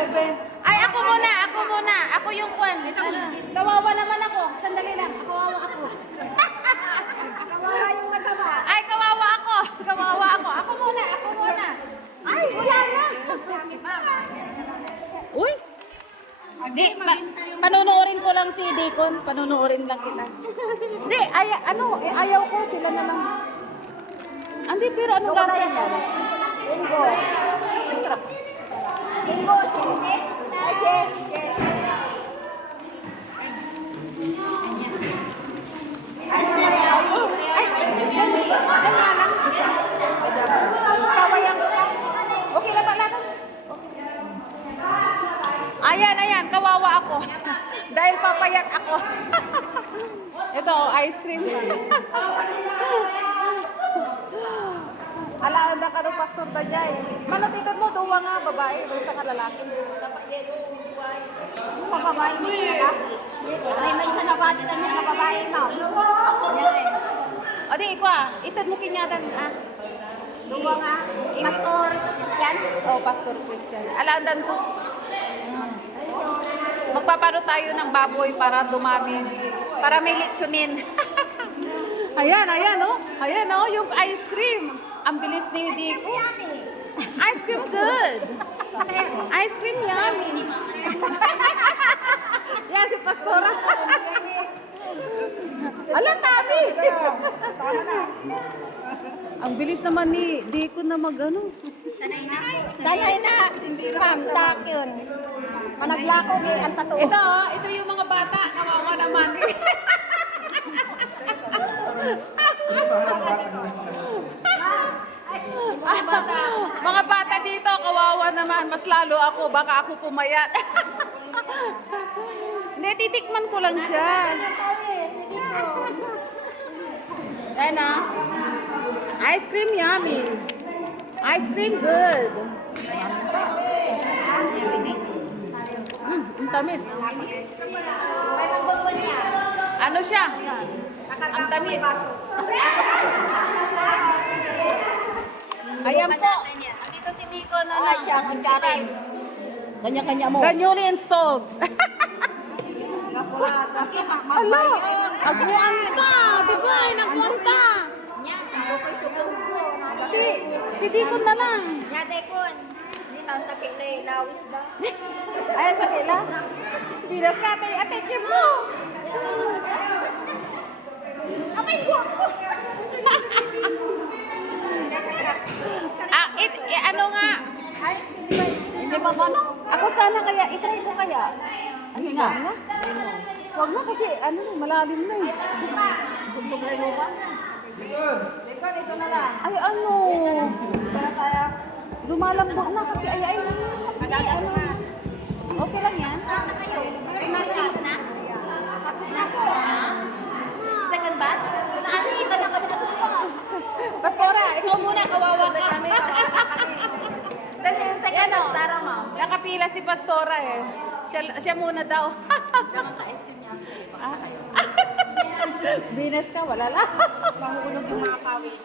boyfriend. Ay, ako muna, ako muna. Ako yung kwan. Ano, kawawa naman ako. Sandali lang, kawawa ako. Kawawa yung mataba. Ay, kawawa ako. Kawawa ako. Ako muna, ako muna. Ay, wala na. Uy. Di, panunuorin ko lang si Deacon. Panunuorin lang kita. Di, ayaw ko. Sila na lang. Hindi, pero anong lasa niya? Linggo. Masarap. Linggo, sige. Okay. Ice cream yan. Ay, yan nga lang. Pawayan ko. Okay na ba lang? Ayan, kawawa ako. Dahil papayat ako. Ito, ice cream. Alaanda ka ng pastor na niya eh. Malatitan mo, duwa nga, babae. Isa ka lalaki. Kababae mo yung lalaki. May isa na patitan niya kababae mo. Yan. O di, ikaw itad mo kinyatan. Duwa nga. Pastor. Yan. Oh, Pastor Christian. Alaandan ko. Magpaparo tayo ng baboy para dumami. Para may litsunin. Ayan, oh. Ayan, oh, yung ice cream. Ang bilis ni Diko. Ice cream good. Ice cream yummy. Yan, si Pastora. Ala, Tami. Ang bilis naman ni Diko na mag-ano. Sanay na. Hindi ma'am, tak yun. Managlako ni ang tato. Ito yung mga bata. Kawawa naman. Mga bata dito, kawawa naman. Mas lalo ako. Baka ako pumayat. Hindi, titikman ko lang siya. Ayan na. Ice cream yummy. Ice cream good. Ang tamis. Ano siya? Ang tamis. Ayan po. Andito si Nico na lang. Siya, kutsara. Kanya-kanya mo. The newly installed. Ala, agmuan ka. Diba? Nagmuan ka. Si Deacon na lang. Ya, Dekon. Hindi lang sakit na lawis ba? Ayan sa kila. Pinas ka, ate, kim mo. Amay buwak ko. Ano nga? Hindi ba ba no? Ako sana kaya, itry ko kaya. Ayun nga. Huwag mo kasi, malalim na eh. Ito na lang. Ay, Kaya. lumalambot na kasi ay okay lang yan. Sana kayo. Tapos na? Tapos na po. Second batch? Nakakita na kami sa mga. Pastora, ikaw muna, kawawa ka. Dali yung second Yan o, batch, tara ma'am. nakapila si Pastora eh. Siya muna daw. Nakaka-ice cream niya. Binas ka, wala lang. Mahuhulog yung mga pawis.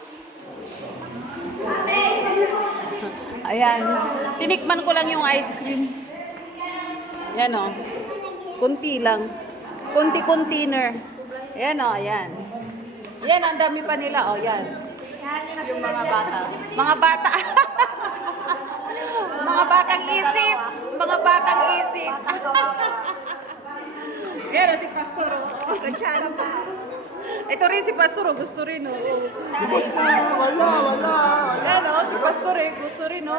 Ayan. Tinikman ko lang yung ice cream. Yan o. Kunti lang. Kunti container. Yan o, ayan. Yan, ang dami pa nila. O, yan. Yung mga bata. Mga bata. Mga batang isip. Mga batang isip. Yan o, si Pastor. Kutsara pa. Ito rin si Pastor. Gusto rin o. Wala. Yan o, si Pastor gusto rin o.